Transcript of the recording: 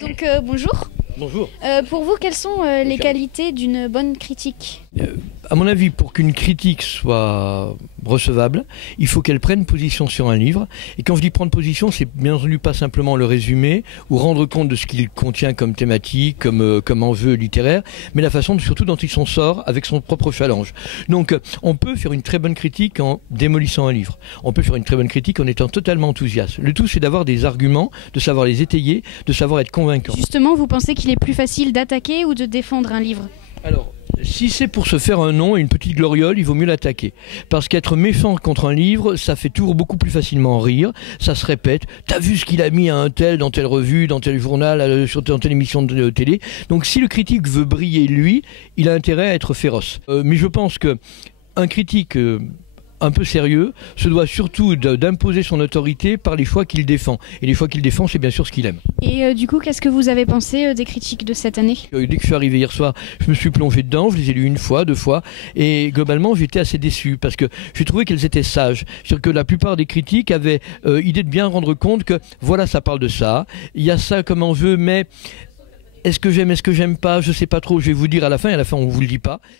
Bonjour. Bonjour. Pour vous, quelles sont les qualités d'une bonne critique? À mon avis, pour qu'une critique soit recevable, il faut qu'elle prenne position sur un livre. Et quand je dis prendre position, c'est bien entendu pas simplement le résumer ou rendre compte de ce qu'il contient comme thématique, comme enjeu littéraire, mais la façon surtout dont il s'en sort avec son propre challenge. Donc on peut faire une très bonne critique en démolissant un livre. On peut faire une très bonne critique en étant totalement enthousiaste. Le tout, c'est d'avoir des arguments, de savoir les étayer, de savoir être convaincant. Justement, vous pensez qu'il est plus facile d'attaquer ou de défendre un livre? Alors, si c'est pour se faire un nom et une petite gloriole, il vaut mieux l'attaquer. Parce qu'être méchant contre un livre, ça fait toujours beaucoup plus facilement rire, ça se répète. T'as vu ce qu'il a mis à un tel, dans telle revue, dans tel journal, dans telle émission de télé. Donc si le critique veut briller, lui, il a intérêt à être féroce. Mais je pense que un critique un peu sérieux se doit surtout d'imposer son autorité par les choix qu'il défend. Et les choix qu'il défend, c'est bien sûr ce qu'il aime. Et du coup, qu'est-ce que vous avez pensé des critiques de cette année? Dès que je suis arrivé hier soir, je me suis plongé dedans, je les ai lues une fois, deux fois, et globalement j'étais assez déçu parce que j'ai trouvé qu'elles étaient sages. C'est-à-dire que la plupart des critiques avaient idée de bien rendre compte que voilà, ça parle de ça, il y a ça comme enjeu, mais est-ce que j'aime pas, je sais pas trop, je vais vous dire à la fin, et à la fin on vous le dit pas.